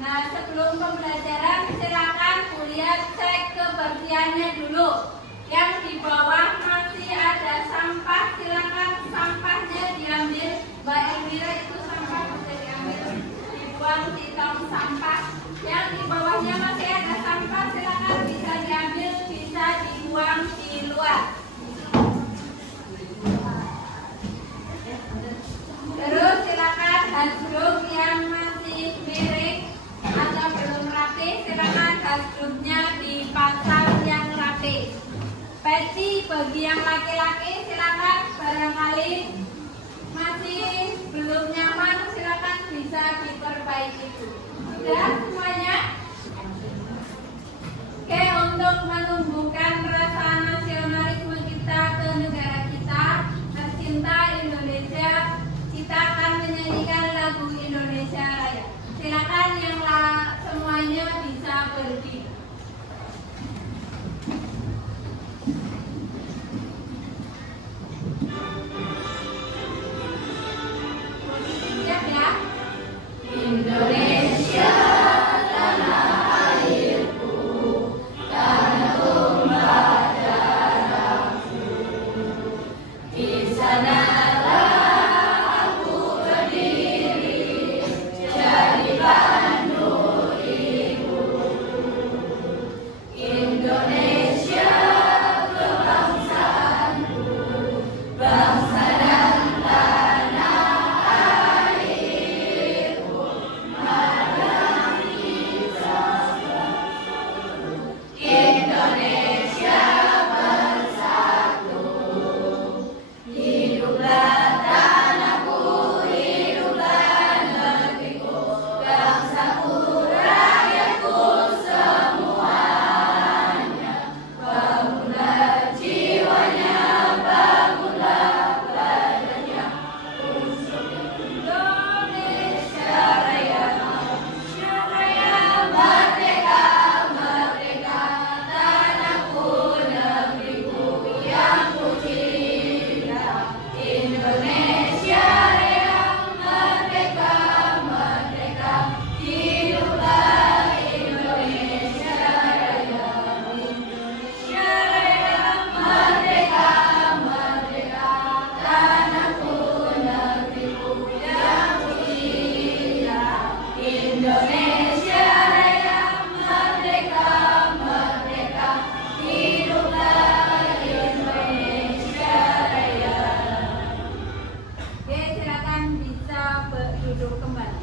Nah, sebelum pembelajaran silakan kuliah cek kebersihannya dulu. Yang di bawah masih ada sampah, silakan sampahnya diambil. Mbak Elvira itu sampah bisa diambil, dibuang di tong sampah. Yang di bawahnya masih ada sampah, silakan bisa diambil, bisa dibuang di luar. Terus silakan handuk yang masih miring atau belum rapi, silakan handuknya dipasang yang rapi. Peci bagi yang laki-laki silakan, barangkali masih belum nyaman silakan bisa diperbaiki dulu. Sudah semuanya? Oke, untuk menumbuhkan rasa nasionalisme kita ke negara kita, tercinta Indonesia, kita akan menyanyikan lagu Indonesia Raya. Silakan yang semuanya bisa berdiri. Siap ya? Indonesia tanah airku, tanah tumpah darahku. Di sanalah aku berdiri, jadi pandu ibu. Indonesia kebangsaanku, bangsa dan tanah airku. Mari kita Indonesia bersatu. Hiduplah tanahku, hiduplah negeriku, bangsaku, rakyatku semuanya. Bangunlah jiwanya, bangunlah badannya untuk Indonesia Raya. Indonesia Raya, merdeka, merdeka, tanahku, negeriku yang ku cinta. Indonesia Raya, merdeka, merdeka, hiduplah Indonesia Raya. Indonesia Raya, merdeka, merdeka, tanahku, negeriku yang ku cinta. Indonesia Raya, merdeka, merdeka, hiduplah Indonesia Raya. Oke, silakan bisa duduk kembali.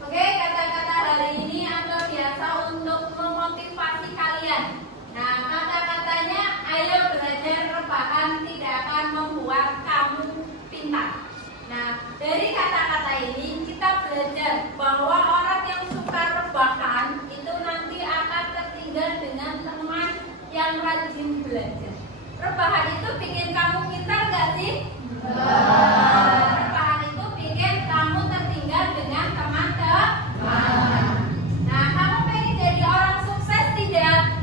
Oke, kata-kata hari ini anggap biasa untuk memotivasi kalian. Nah, kata-katanya ayo belajar rebahan tidak akan membuat kamu pintar. Nah, dari kata-kata ini kita belajar bahwa orang yang suka rebahan itu nanti akan tertinggal dengan teman yang rajin belajar. Rebahan itu bikin kamu pintar nggak sih? Rebahan itu bikin kamu tertinggal dengan teman-teman. Nah, kamu pengen jadi orang sukses tidak?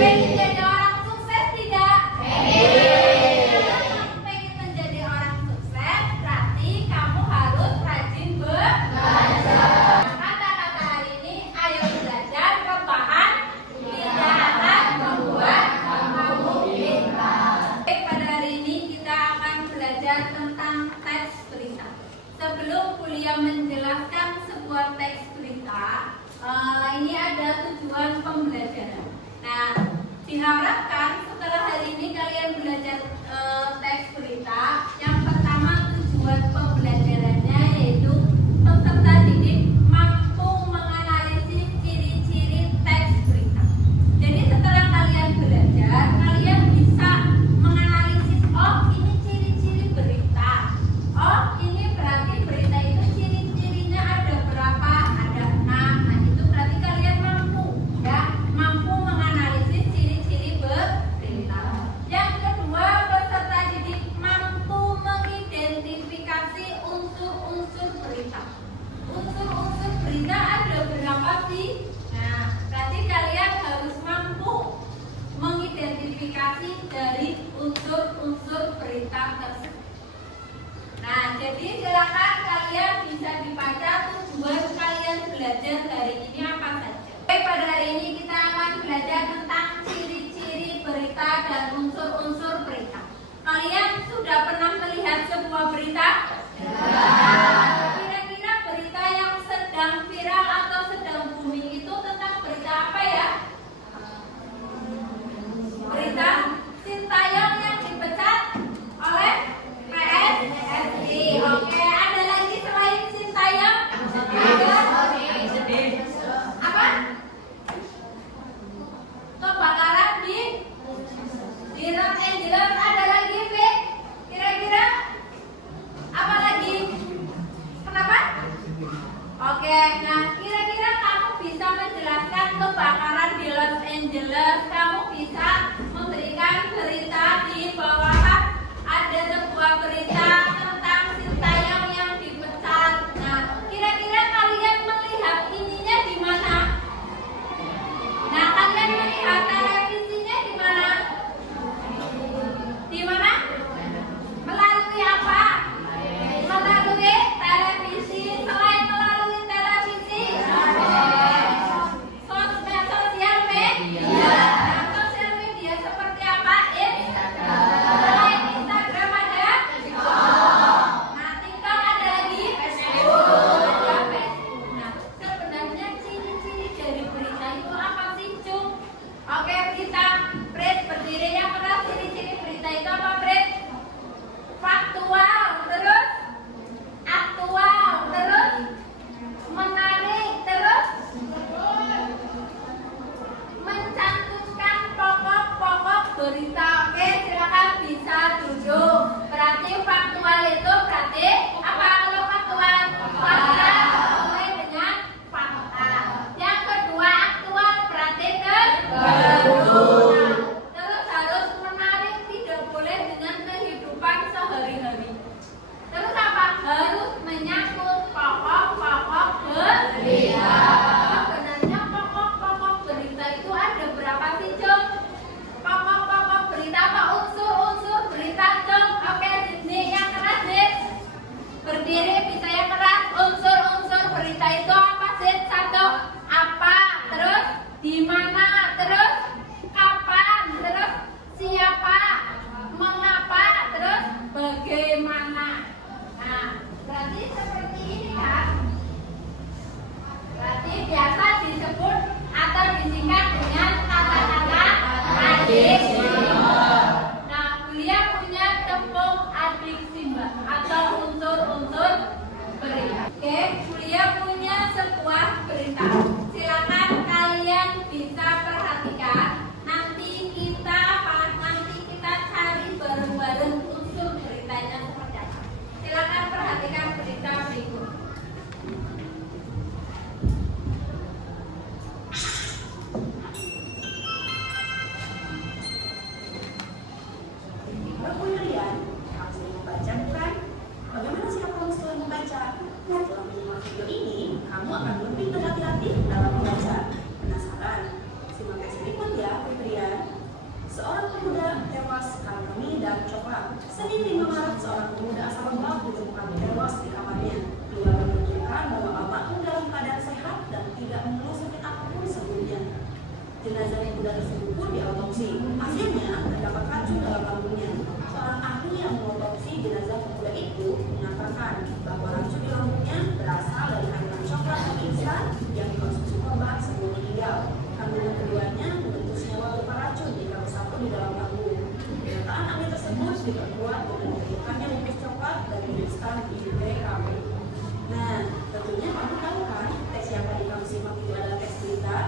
Pengen jadi orang sukses tidak? Kalau kamu pengen menjadi orang sukses, berarti kamu harus rajin belajar. Kata-kata hari ini, ayo belajar rebahan tidak akan membuat kamu pintar. Baik, pada hari ini kita akan belajar tentang teks berita. Sebelum kuliah menjelaskan sebuah teks berita, ini ada tujuan pembelajaran. Nah, diharapkan setelah hari ini kalian belajar teks berita. Yang pertama tujuan pembelajarannya yaitu peserta didik mampu menganalisis ciri-ciri teks berita. Jadi setelah kalian belajar, kalian bisa menganalisis, oh ini ciri-ciri berita. Oh ini berarti berita itu ciri-cirinya ada berapa? Ada 6. Nah itu berarti kalian mampu, ya, mampu menganalisis ciri-ciri berita. Yang kedua, peserta didik mampu jadi silakan kalian bisa dibaca tujuan kalian belajar hari ini apa saja. Oke, pada hari ini kita akan belajar tentang ciri-ciri berita dan unsur-unsur berita. Kalian sudah pernah melihat sebuah berita? Kira-kira berita yang sedang viral atau sedang booming itu tentang berita apa ya? Berita Sintayong yang dipecat oleh PSSI. Oke, ada lagi selain Sintayong? Apa? Kebakaran di Los Angeles. Ada lagi, Fit? Kira-kira apa lagi? Kenapa? Oke, nah kira-kira kamu bisa menjelaskan kebakaran di Los Angeles. Kamu bisa memberikan berita di bawah. Ada sebuah berita tentang Sintayong yang dipecat. Nah, kira-kira kalian melihat ininya di mana? Nah, kalian melihat televisinya di mana? Di mana? Melalui apa? Melalui televisi. Selain melalui televisi, sosial media. Nah, sosial media seperti apa? Selain Instagram ada TikTok. Nah, TikTok ada lagi Facebook. Nah, sebenarnya ciri-ciri dari berita itu apa sih, Cung? Oke, berita. Prit, berdiri yang keras. Ciri-ciri berita itu apa, Prit? Faktual, terus aktual, terus menarik, terus mencantumkan pokok-pokok berita. Oke, silakan bisa duduk. Berarti faktual itu berarti apa kalau faktual? Fakta, sesuai dengan fakta. Yang kedua aktual berarti terbaru. Terus harus menarik, tidak boleh dengan kehidupan sehari-hari. Terus apa? Harus menyangkut pokok-pokok berita. Sebenarnya pokok-pokok berita itu ada berapa sih, Cung? Pokok-pokok berita apa? Unsur-unsur berita, Cung. Oke, Disney yang keras, Dit. Berdiri, bisa yang keras. Unsur-unsur berita itu apa, Dit? Satu, apa? Terus, di mana? Terus, kapan? Terus, siapa? Mengapa? Terus, bagaimana? Nah, berarti seperti ini kan? Berarti biasa disebut atau disingkat dengan kata-kata adiksi. Nah, beliau punya tepung adiksi, Mbak, atau unsur-unsur berita. Oke, beliau punya sebuah berita. Silakan kalian bisa perhatikan. Nanti kita cari bareng-bareng unsur beritanya seperti apa. Silakan perhatikan berita berikut. Kemudian, kamu sering membaca bukan? Bagaimana sikap kamu setelah membaca? Setelah menyimak video ini, kamu akan lebih berhati-hati dalam membaca. Penasaran? Simak teks berikut ya, Fitrian. Seorang pemuda tewas karena mengidap coklat. Senin 5 Maret, seorang pemuda asal Lebak ditemukan tewas di kamarnya. Keluarga menunjukkan bahwa almarhum dalam keadaan sehat dan tidak mengeluh sakit apapun sebelumnya. Jenazah pemuda tersebut pun diautopsi. Hasilnya terdapat racun dalam lambungnya. Seorang ahli yang mengotopsi jenazah pemuda itu menyatakan bahwa racun di lambungnya berasal dari kandungan coklat dan instan yang dikonsumsi korban sebelum meninggal. Kandungan keduanya membentuk senyawa berupa racun jika bersatu di dalam lambung. Pernyataan ahli tersebut diperkuat dengan ditemukannya bungkus coklat dari instan di TKP. Nah, tentunya kamu tahu kan teks yang tadi kamu simak itu adalah teks berita.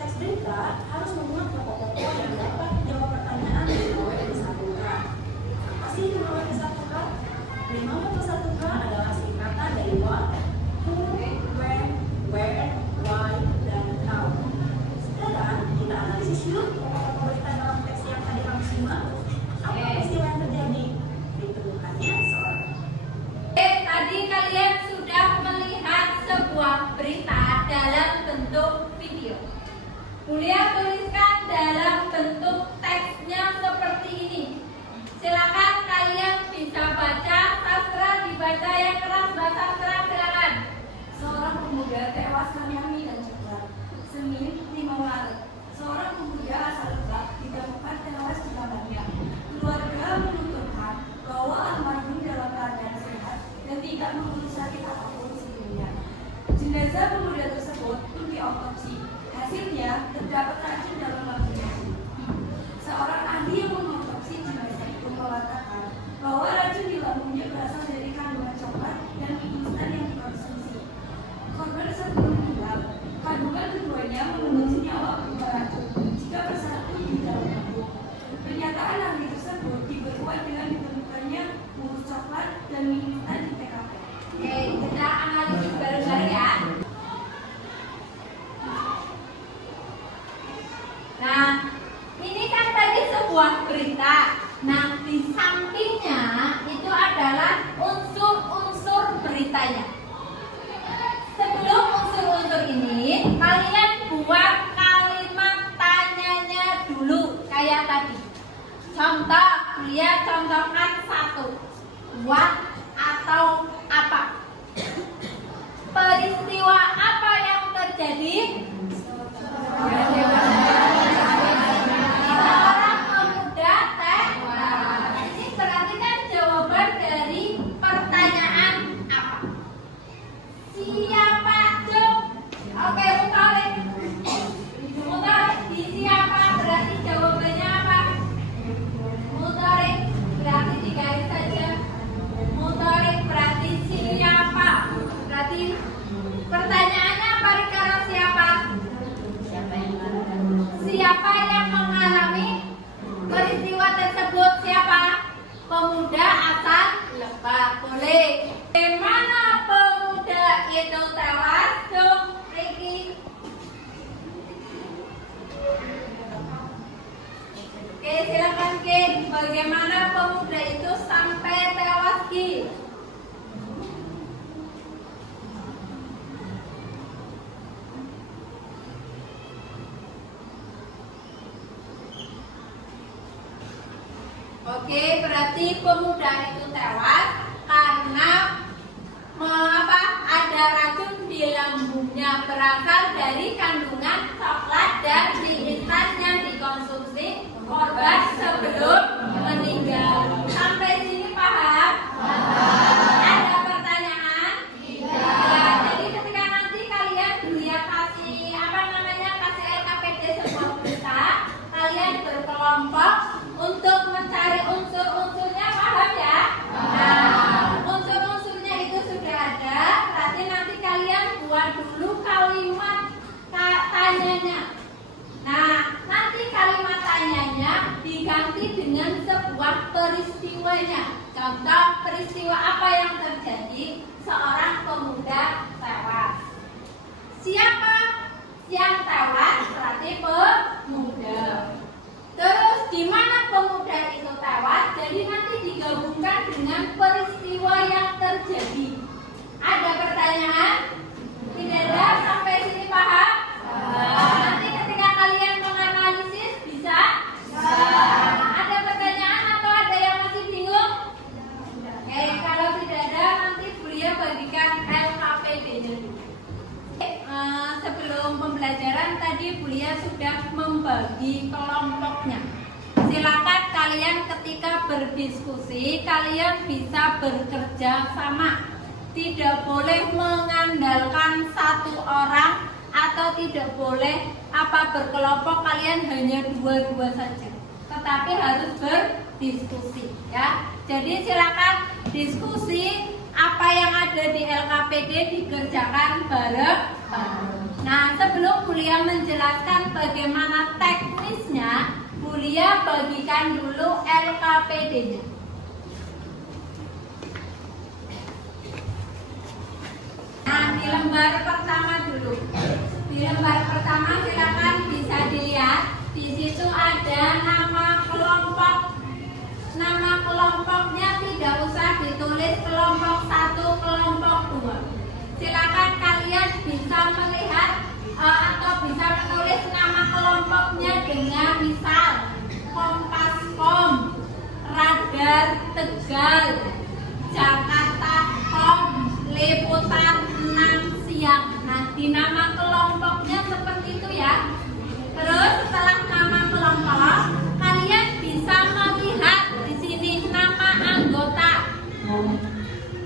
Teks berita harus memuat pokok-pokok yang dapat menjawab pertanyaan dari 5W+1H. Apa sih 5W+1H? 5W+1H adalah singkatan dari what, who, when, where, why, dan how. Sekarang kita analisis yuk pokok-pokok berita dalam teks yang tadi kamu simak. Apa peristiwa yang terjadi? Ditemukannya seorang. Tadi kalian sudah melihat sebuah berita dalam bentuk video. Beliau tuliskan dalam bentuk teksnya seperti ini. Silakan kalian bisa baca, sastra dibaca tidak mengurus sakit apapun sebelumnya. Jenazah pemuda tersebut pun diotopsi. Hasilnya terdapat racun dalam lambungnya. Seorang ahli yang mengotopsi jenazah itu mengatakan bahwa racun di lambungnya berasal dari kandungan coklat dan mie instan yang dikonsumsi. Korban sebelum meninggal, kandungan keduanya mengandung senyawa berupa racun jika bersatu di dalam lambung. Pernyataan ahli tersebut diperkuat dengan ditemukannya bungkus coklat dan mie instan di TKP. Oke, kita analisis bareng-bareng ya. Nah, ini kan tadi sebuah berita. Nah, di sampingnya itu adalah unsur-unsur beritanya. Sebelum unsur-unsur ini, kalian buat kalimat tanyanya dulu kayak tadi. Contoh, dia contohkan satu. What atau apa? Peristiwa apa yang terjadi? Seorang pemuda tewas. Ini berarti kan jawaban dari pertanyaan apa? Siapa Jom? Oke, Mutarik. Mutarik di siapa berarti jawabannya apa? Mutarik berarti digaris saja. Mutarik berarti siapa? Berarti pertanyaannya apa Rikara siapa? Siapa yang mengalami peristiwa tersebut? Siapa? Pemuda asal Lebak. Boleh. Bagaimana pemuda itu tewas? Dong, Riki. Oke, silakan Kim. Bagaimana pemuda itu sampai tewas, Kim? Oke, berarti pemuda itu tewas karena ada racun di lambungnya berasal dari kandungan coklat dan mie instan yang dikonsumsi korban sebelum meninggal. Sampai sini paham? Ada pertanyaan? Ya, jadi ketika nanti kalian kasih kasih LKPD sebuah berita, kalian berkelompok untuk mencari unsur-unsurnya, paham ya? Nah, unsur-unsurnya itu sudah ada, berarti nanti kalian buat dulu kalimat tanyanya. Nah, nanti kalimat tanyanya diganti dengan sebuah peristiwanya. Contoh peristiwa apa yang terjadi? Seorang pemuda tewas. Siapa yang tewas? Berarti pemuda. Terus di mana pemuda itu tewas? Jadi nanti digabungkan dengan peristiwa yang terjadi. Ada pertanyaan? Tidak ada? Sampai sini paham? Nanti ketika kalian menganalisis bisa? Ada pertanyaan atau ada yang masih bingung? Oke, kalau tidak ada nanti Bulia bagikan LKPD-nya dulu. Sebelum pembelajaran tadi Bulia sudah membagi kelompoknya. Silakan kalian ketika berdiskusi kalian bisa bekerja sama. Tidak boleh mengandalkan satu orang atau tidak boleh berkelompok kalian hanya dua-dua saja. Tetapi harus berdiskusi ya. Jadi silakan diskusi apa yang ada di LKPD dikerjakan bareng. Nah, sebelum Bulia menjelaskan bagaimana teknisnya, Bulia bagikan dulu LKPD-nya. Nah, di lembar pertama dulu. Di lembar pertama silakan bisa dilihat. Di situ ada nama kelompok. Nama kelompoknya tidak usah ditulis kelompok 1, kelompok 2. Silakan kalian bisa melihat atau bisa menulis nama kelompoknya dengan misal Kompaskom, Radar Tegal, Jakarta.com, Liputan 6 Siang. Nah, di nama kelompoknya seperti itu ya. Terus setelah nama kelompok, kalian bisa melihat di sini nama anggota.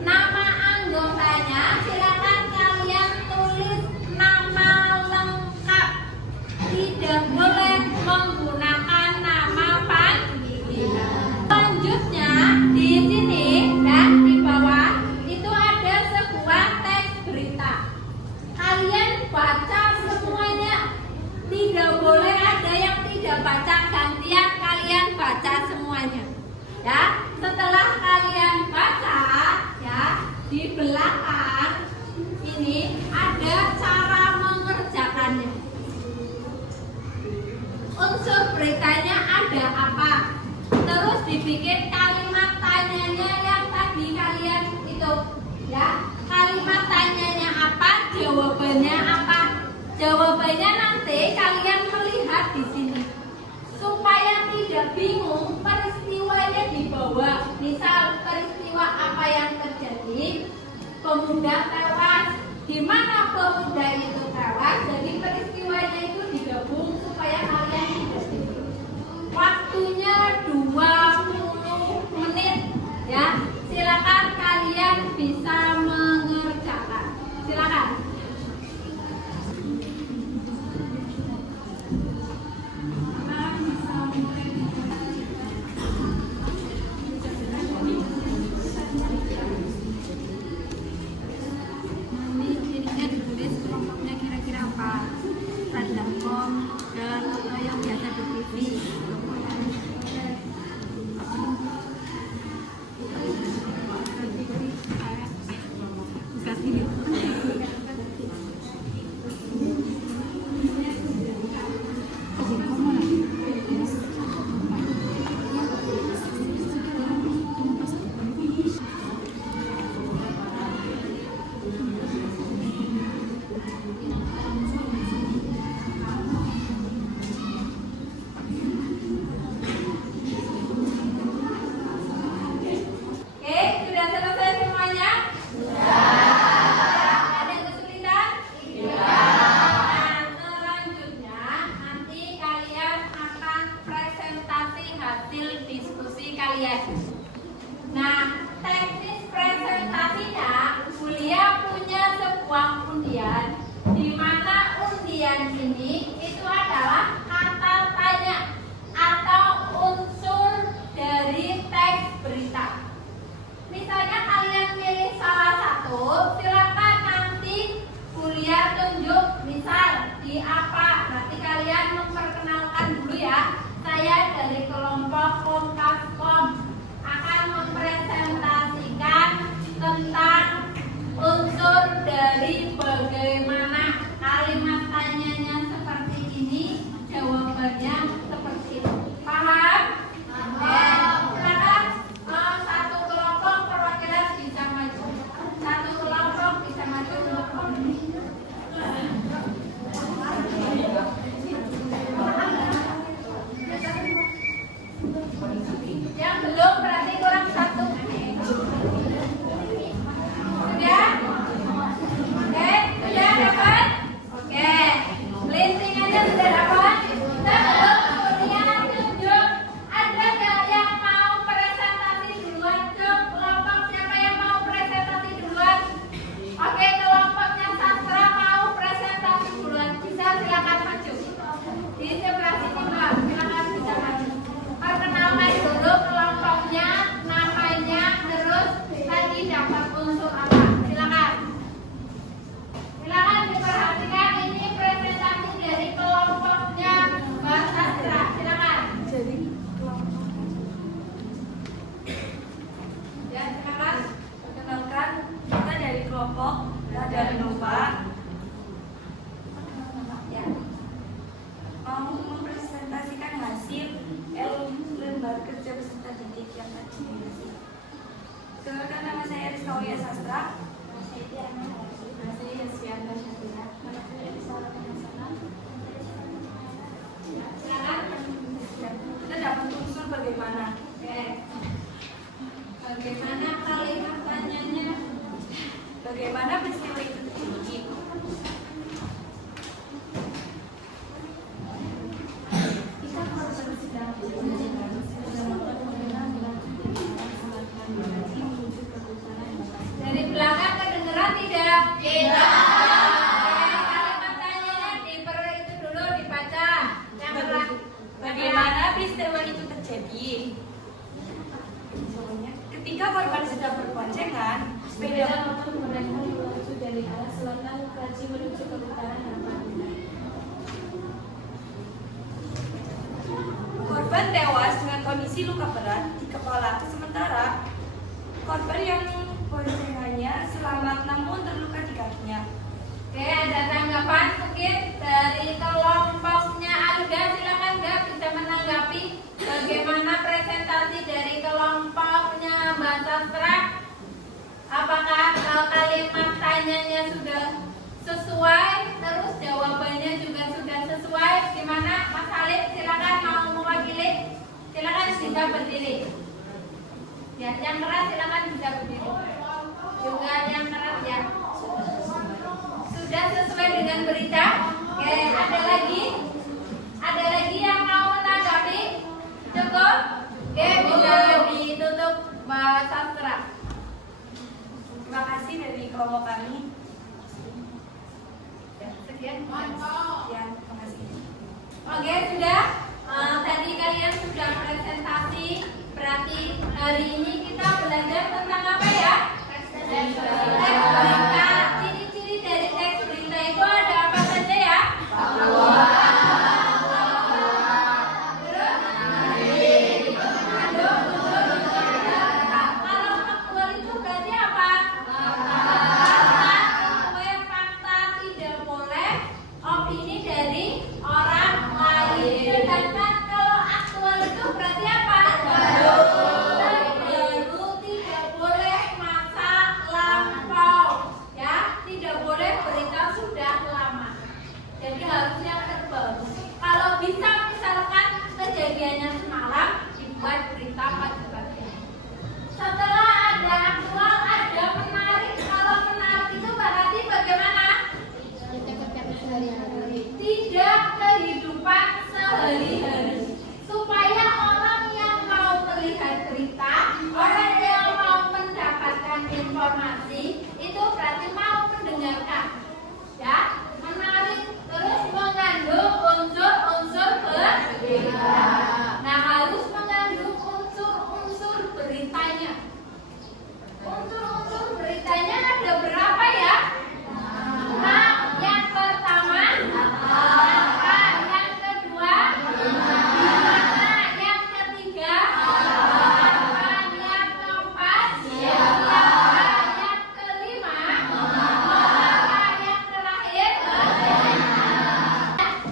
Nama Jawabannya apa? Jawabannya nanti kalian melihat di sini. Supaya tidak bingung, peristiwanya dibawa. Misal peristiwa apa yang terjadi? Pemuda tewas. Di mana pemuda itu tewas? Jadi peristiwanya itu digabung supaya kalian tidak bingung. Waktunya 20 menit ya. Silakan kalian bisa mengerjakan. Silakan. Ininya ditulis kelompoknya kira-kira apa? Random form dan yang biasa di TV. Oke, sudah selesai semuanya? Ada yang kesulitan? Nah, selanjutnya nanti kalian akan presentasi hasil diskusi kalian. Nah, teknis presentasinya, kuliah punya sebuah undian, di mana undian ini itu adalah kata tanya atau unsur dari teks berita. Misalnya kalian pilih salah satu, silakan nanti kuliah tunjuk misal di apa. Nanti kalian memperkenalkan dulu ya. Saya dari kelompok Komkaskom akan mempresentasikan tentang unsur dari bagaimana kalimat tanyanya seperti ini, jawabannya seperti itu. Paham? Silakan. Satu kelompok perwakilan bisa maju. Satu kelompok bisa maju 20 menit. Yang belum berarti kurang satu. Sudah? Oke, sudah dapat? Oke, lintingannya sudah dapat? Kita belum kemudian tunjuk. Ada nggak yang mau presentasi duluan? Cuk, kelompok siapa yang mau presentasi duluan? Oke, kelompoknya sastra mau presentasi duluan. Bisa silakan maju. Di sebelah sini Mbak, silakan bisa maju. Perkenalkan dulu kelompoknya, namanya, terus tadi dapat unsur apa. Silakan. Silakan diperhatikan ini presentasi dari kelompoknya Mbak Sastra. Silakan. Ya, silakan. Perkenalkan, kita dari kelompok Radar Nova Ya. mau mempresentasikan hasil lembar kerja peserta didik yang tadi dikasih. Kenalkan, nama saya Rizka Uya Sastra. Silakan. Kita dapat unsur bagaimana. Oke. Bagaimana kalimat tanyanya? Bagaimana peristiwa itu terjadi? Dari belakang kedengeran tidak? Tidak. Kalimat tanyanya itu dulu dibaca. Yang belakang. Bagaimana peristiwa itu terjadi? Ketika korban sedang berboncengan, sepeda motor mereka menuju dari arah selatan Keraji menuju ke utara Korban tewas dengan kondisi luka berat di kepala. Sementara korban yang boncengannya selamat namun terluka di kakinya. Oke, ada tanggapan mungkin dari kelompoknya Alga? Silakan nggak bisa menanggapi bagaimana presentasi dari kelompoknya Mbak Sastra? Apakah kalimat tanyanya sudah sesuai, terus jawabannya juga sudah sesuai. Gimana Mas Alif, silakan mau mewakili, silakan bisa berdiri. Ya, yang keras silakan bisa berdiri. Juga yang keras ya. Sudah sesuai dengan berita. Oke, ada lagi? Ada lagi yang mau menanggapi? Cukup? Oke, bisa ditutup Mbak Sastra. Terima kasih dari kelompok kami. Sekian. Ya, terima kasih. Oke, sudah. Tadi kalian sudah presentasi. Berarti hari ini kita belajar tentang apa ya? Teks berita. Ciri-ciri dari teks berita itu ada apa saja ya? Kalau faktual itu berarti apa? Fakta tidak boleh opini dari orang lain. Sedangkan kalau aktual itu berarti apa? Baru, tidak boleh masa lampau, ya, tidak boleh berita sudah lama. Jadi harusnya terbaru. Kalau bisa misalkan kejadiannya semalam dibuat berita pagi-pagi. Setelah ada aktual, ada menarik. Kalau menarik itu berarti bagaimana? Tidak kehidupan sehari-hari. Supaya orang yang mau melihat berita, orang yang mau mendapatkan informasi, itu berarti mau mendengarkan. Ya, menarik terus mengandung unsur-unsur berita. Nah, harus mengandung unsur-unsur beritanya. Unsur-unsur beritanya ada berapa ya? Nah, yang pertama, apa? Yang kedua, gimana? Yang ketiga, apa? Yang keempat, siapa? Yang kelima, apa? Yang terakhir,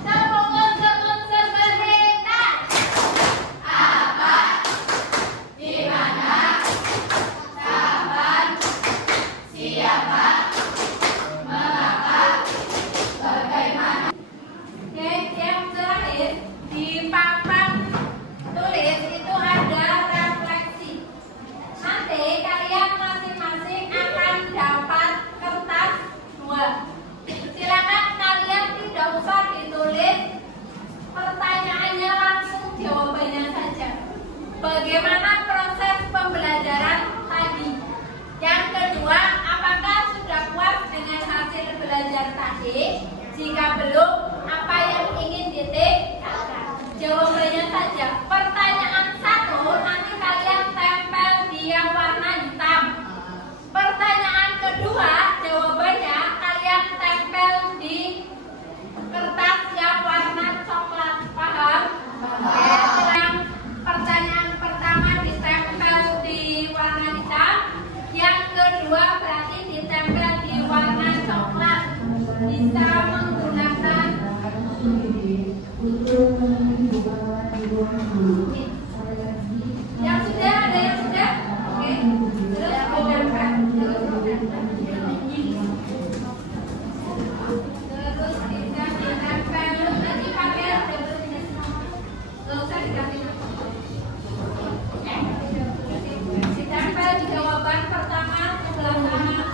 tepung unsur-unsur berita. Apa? Di mana? Kapan? Siapa? Mengapa? Bagaimana? Oke, yang terakhir di papan tulis itu ada refleksi. Nanti kalian masing-masing akan dapat kertas 2. Silakan kalian tidak usah ditulis pertanyaannya, langsung jawabannya saja. Bagaimana proses pembelajaran tadi? Yang kedua, apakah sudah puas dengan hasil belajar tadi? Jika belum, apa yang ingin ditingkatkan? Jawabannya saja. Pertanyaan 1 nanti kalian tempel di yang warna hitam. Pertanyaan kedua, jawabannya kalian tempel di kertas yang warna coklat. Paham? Yang pertanyaan pertama ditempel di warna hitam, yang kedua berarti ditempel di warna coklat. Bisa menggunakan yang sudah, ada yang sudah? Oke. Terus ditempel. Terus bisa ditempel. Nanti pakai double ini semua. Nggak usah dikasih. Ditempel di jawaban pertama sebelah kanan.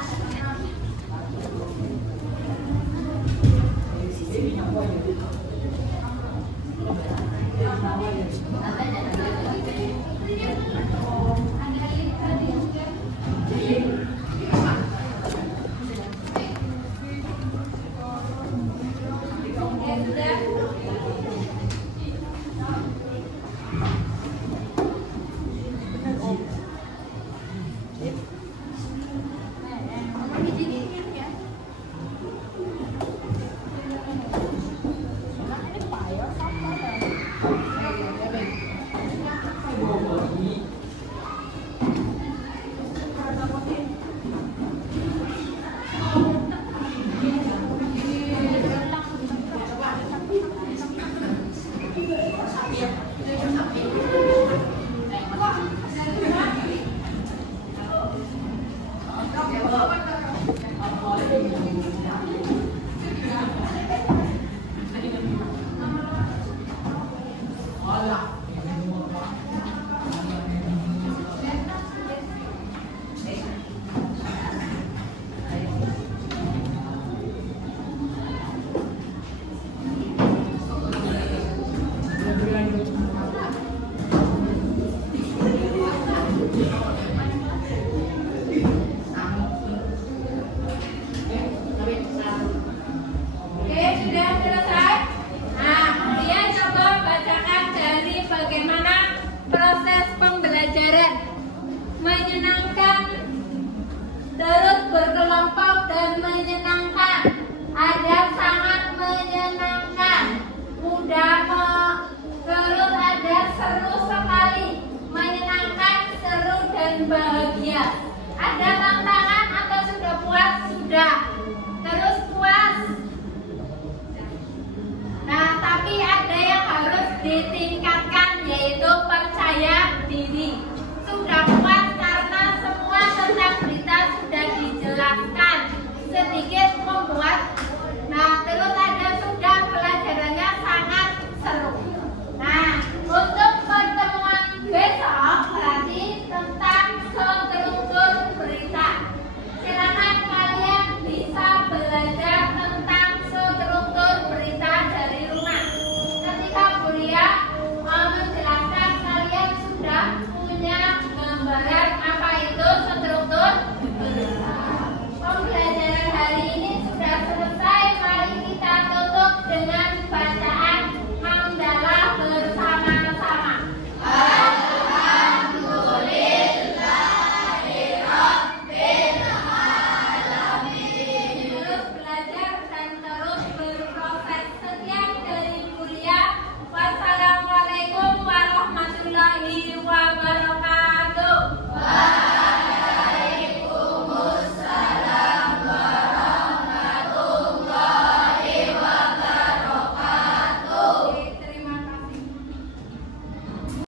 11